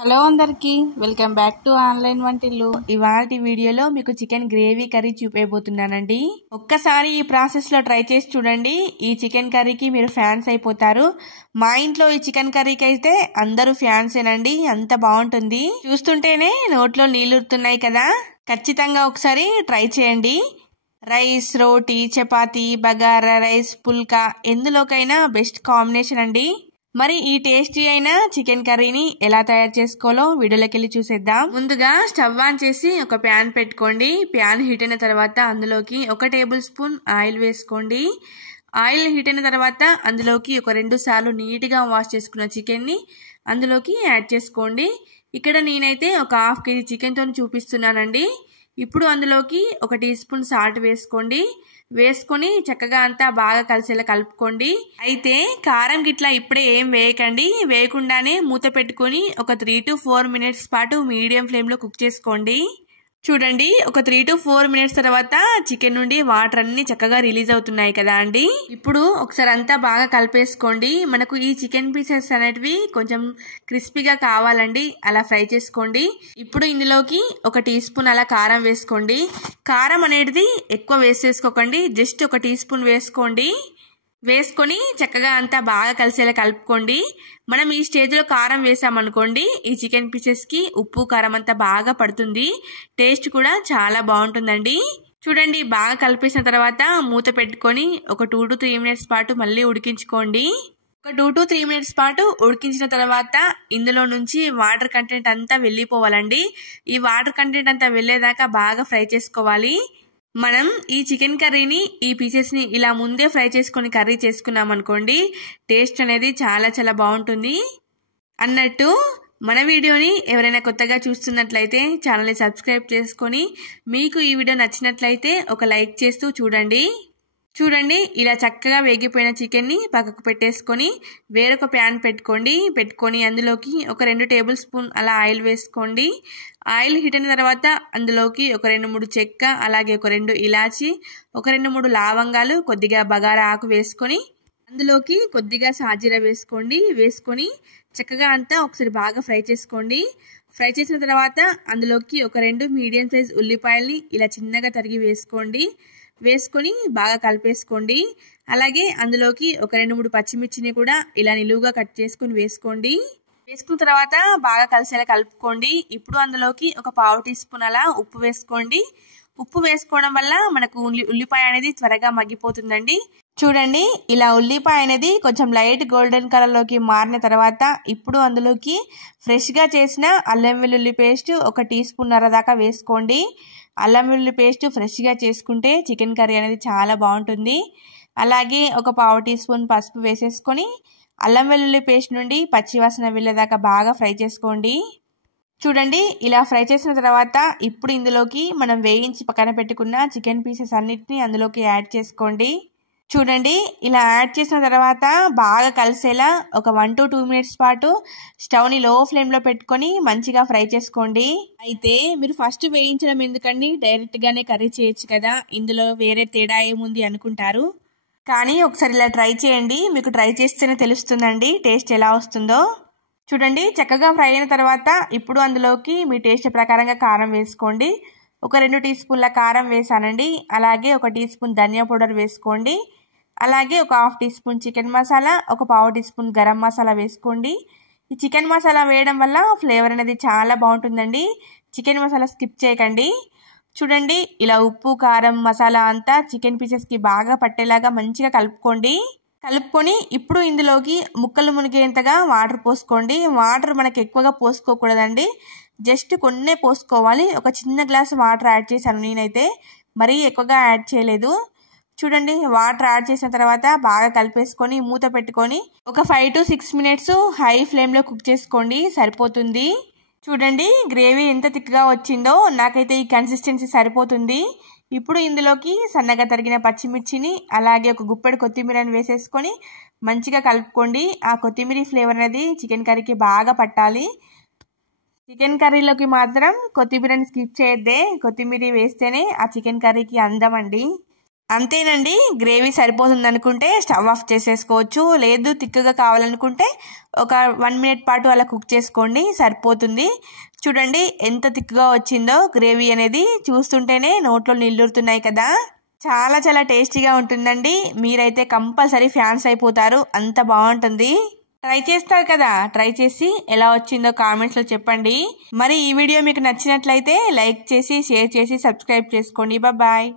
Hello అందరికి welcome back to online వంటిల్లు. ఇవాల్టి వీడియోలో మీకు చికెన్ గ్రేవీ కర్రీ చూపేయబోతున్నానండి. ఒక్కసారి ఈ ప్రాసెస్ లో ట్రై చేసి చూడండి. ఈ చికెన్ కర్రీకి మీరు ఫ్యాన్స్ అయిపోతారు. మా ఇంట్లో ఈ చికెన్ కర్రీకి అయితే అందరూ ఫ్యాన్సేనండి. అంత బాగుంటుంది. చూస్తుంటేనే నోట్లో నీళ్ళురుతున్నాయి కదా. ఖచ్చితంగా ఒకసారి ట్రై చేయండి. రైస్, రోటీ, చపాతీ, బగారా రైస్, పుల్కా ఎందులోకైనా బెస్ట్ కాంబినేషన్ అండి. మరి ఈ టేస్టీ అయిన చికెన్ కర్రీని ఎలా తయారు చేసుకోవాలో వీడియోలోకి వెళ్ళి చూసేద్దాం. ముందుగా స్టవ్ ఆన్ చేసి ఒక ప్యాన్ పెట్టుకోండి. ప్యాన్ హీట్ అయిన తర్వాత అందులోకి 1 టేబుల్ స్పూన్ ఆయిల్ వేసుకోండి. ఆయిల్ హీట్ అయిన తర్వాత అందులోకి ఒక 2 సార్లు నీట్గా వాష్ చేసుకున్న చికెన్ ని అందులోకి యాడ్ చేసుకోండి. ఇక్కడ నేనైతే ఒక 1/2 కేజీ చికెన్ తో చూపిస్తున్నానండి. ఇప్పుడు అందులోకి 1 టీ స్పూన్ సాల్ట్ వేసుకోండి. వేసుకొని చక్కగా అంతా బాగా కలిసేలా కలుపుకోండి. అయితే కారం గిట్లా ఇప్పుడే ఏం వేయకండి. వేయకుండానే మూత పెట్టుకొని ఒక 3 to 4 మినిట్స్ పాటు మీడియం ఫ్లేమ్ లో కుక్ చేసుకోండి. చూడండి, ఒక 3 to 4 మినిట్స్ తర్వాత చికెన్ నుండి వాటర్ అన్ని చక్కగా రిలీజ్ అవుతున్నాయి కదా అండి. ఇప్పుడు ఒకసారి అంతా బాగా కలిపేసుకోండి. మనకు ఈ చికెన్ పీసెస్ అనేటివి కొంచెం క్రిస్పీగా కావాలండి, అలా ఫ్రై చేసుకోండి. ఇప్పుడు ఇందులోకి 1 టీ స్పూన్ అలా కారం వేసుకోండి. కారం అనేది ఎక్కువ వేసేసుకోకండి, జస్ట్ 1 టీ స్పూన్ వేసుకోండి. వేసుకొని చక్కగా అంతా బాగా కలిసేలా కలుపుకోండి. మనం ఈ స్టేజ్ లో కారం వేసామనుకోండి, ఈ చికెన్ పీసెస్ కి ఉప్పు కారం అంతా బాగా పడుతుంది. టేస్ట్ కూడా చాలా బాగుంటుందండి. చూడండి, బాగా కలిపేసిన తర్వాత మూత పెట్టుకొని ఒక 2 to 3 మినిట్స్ పాటు మళ్ళీ ఉడికించుకోండి. ఒక 2 to 3 మినిట్స్ పాటు ఉడికించిన తర్వాత ఇందులో నుంచి వాటర్ కంటెంట్ అంతా వెళ్ళిపోవాలండి. ఈ వాటర్ కంటెంట్ అంతా వెళ్ళేదాకా బాగా ఫ్రై చేసుకోవాలి. మనం ఈ చికెన్ కర్రీని, ఈ పీసెస్ ని ఇలా ముందే ఫ్రై చేసుకొని కర్రీ చేసుకున్నాం అనుకోండి, టేస్ట్ అనేది చాలా చాలా బాగుంటుంది. అన్నట్టు మన వీడియోని ఎవరైనా కొత్తగా చూస్తున్నట్లయితే ఛానల్ని సబ్స్క్రైబ్ చేసుకొని మీకు ఈ వీడియో నచ్చినట్లయితే ఒక లైక్ చేస్తూ చూడండి. చూడండి, ఇలా చక్కగా వేగిపోయిన చికెన్ ని పక్కకు పెట్టేసుకొని వేరొక ప్యాన్ పెట్టుకొని అందులోకి ఒక 2 టేబుల్ స్పూన్ అలా ఆయిల్ వేసుకోండి. ఆయిల్ హీట్ అయిన తర్వాత అందులోకి ఒక 2-3 చెక్క, అలాగే ఒక 2 ఇలాచి, ఒక 2-3 లవంగాలు, కొద్దిగా బగారా ఆకు వేసుకొని అందులోకి కొద్దిగా సాజీరా వేసుకొని చక్కగా అంతా ఒకసారి బాగా ఫ్రై చేసుకోండి. ఫ్రై చేసిన తర్వాత అందులోకి ఒక 2 మీడియం సైజ్ ఉల్లిపాయల్ని ఇలా చిన్నగా తరిగి వేసుకొని బాగా కలిపేసుకోండి. అలాగే అందులోకి ఒక 2-3 పచ్చిమిర్చిని కూడా ఇలా నిలువుగా కట్ చేసుకుని వేసుకున్న తర్వాత బాగా కలిసేలా కలుపుకోండి. ఇప్పుడు అందులోకి ఒక 1/2 టీ స్పూన్ అలా ఉప్పు వేసుకోండి. ఉప్పు వేసుకోవడం వల్ల మనకు ఉల్లిపాయ అనేది త్వరగా మగ్గిపోతుందండి. చూడండి, ఇలా ఉల్లిపాయ అనేది కొంచెం లైట్ గోల్డెన్ కలర్ లోకి మారిన తర్వాత ఇప్పుడు అందులోకి ఫ్రెష్ గా చేసిన అల్లం వెల్లుల్లి పేస్ట్ 1 టీ స్పూన్ దాకా వేసుకోండి. అల్లం వెల్లుల్లి పేస్ట్ ఫ్రెష్ గా చేసుకుంటే చికెన్ కర్రీ అనేది చాలా బాగుంటుంది. అలాగే ఒక 1/2 టీ స్పూన్ పసుపు వేసేసుకొని అల్లం వెల్లుల్లి పేస్ట్ నుండి పచ్చివాసన వెళ్ళేదాకా బాగా ఫ్రై చేసుకోండి. చూడండి, ఇలా ఫ్రై చేసిన తర్వాత ఇప్పుడు ఇందులోకి మనం వేయించి పక్కన పెట్టుకున్న చికెన్ పీసెస్ అన్నిటిని అందులోకి యాడ్ చేసుకోండి. చూడండి, ఇలా యాడ్ చేసిన తర్వాత బాగా కలిసేలా ఒక 1 to 2 మినిట్స్ పాటు స్టవ్ ని లో ఫ్లేమ్ లో పెట్టుకొని మంచిగా ఫ్రై చేసుకోండి. అయితే మీరు ఫస్ట్ వేయించడం ఎందుకండి, డైరెక్ట్ గానే కర్రీ చేయొచ్చు కదా, ఇందులో వేరే తేడా ఏముంది అనుకుంటారు. కానీ ఒకసారి ఇలా ట్రై చేయండి, మీకు ట్రై చేస్తేనే తెలుస్తుందండి టేస్ట్ ఎలా వస్తుందో. చూడండి, చక్కగా ఫ్రై అయిన తర్వాత ఇప్పుడు అందులోకి మీ టేస్ట్ ప్రకారంగా కారం వేసుకోండి. ఒక 2 టీ స్పూన్ల కారం వేసానండి. అలాగే 1 టీ స్పూన్ ధనియా పౌడర్ వేసుకోండి. అలాగే ఒక 1/2 టీ స్పూన్ చికెన్ మసాలా, ఒక 1/4 టీ స్పూన్ గరం మసాలా వేసుకోండి. ఈ చికెన్ మసాలా వేయడం వల్ల ఫ్లేవర్ అనేది చాలా బాగుంటుందండి. చికెన్ మసాలా స్కిప్ చేయకండి. చూడండి, ఇలా ఉప్పు కారం మసాలా అంతా చికెన్ పీసెస్ కి బాగా పట్టేలాగా మంచిగా కలుపుకొని ఇప్పుడు ఇందులోకి ముక్కలు మునిగేంతగా వాటర్ పోసుకోండి. వాటర్ మనకి ఎక్కువగా పోసుకోకూడదండి, జస్ట్ కొన్నే పోసుకోవాలి. ఒక చిన్న గ్లాస్ వాటర్ యాడ్ చేశాను నేనైతే, మరీ ఎక్కువగా యాడ్ చేయలేదు. చూడండి, వాటర్ యాడ్ చేసిన తర్వాత బాగా కలిపేసుకొని మూత పెట్టుకొని ఒక 5 to 6 మినిట్స్ హై ఫ్లేమ్ లో కుక్ చేసుకోండి, సరిపోతుంది. చూడండి, గ్రేవీ ఎంత థిక్గా వచ్చిందో, నాకైతే ఈ కన్సిస్టెన్సీ సరిపోతుంది. ఇప్పుడు ఇందులోకి సన్నగా తరిగిన పచ్చిమిర్చిని, అలాగే ఒక గుప్పెడు కొత్తిమీరని వేసేసుకొని మంచిగా కలుపుకోండి. ఆ కొత్తిమీర ఫ్లేవర్ అనేది చికెన్ కర్రీకి బాగా పట్టాలి. చికెన్ కర్రీలోకి మాత్రం కొత్తిమీరని స్కిప్ చేయొద్దే, కొత్తిమీర వేస్తేనే ఆ చికెన్ కర్రీకి అందం అండి. అంతేనండి. గ్రేవీ సరిపోతుంది అనుకుంటే స్టవ్ ఆఫ్ చేసేసుకోవచ్చు. లేదు తిక్కగా కావాలనుకుంటే ఒక 1 మినిట్ పాటు అలా కుక్ చేసుకోండి, సరిపోతుంది. చూడండి ఎంత తిక్కుగా వచ్చిందో గ్రేవీ అనేది. చూస్తుంటేనే నోట్లో నీళ్ళూరుతున్నాయి కదా. చాలా చాలా టేస్టీగా ఉంటుందండి. మీరైతే కంపల్సరీ ఫ్యాన్స్ అయిపోతారు, అంత బాగుంటుంది. ట్రై చేస్తారు కదా, ట్రై చేసి ఎలా వచ్చిందో కామెంట్స్లో చెప్పండి. మరి ఈ వీడియో మీకు నచ్చినట్లయితే లైక్ చేసి, షేర్ చేసి, సబ్స్క్రైబ్ చేసుకోండి. బాయ్.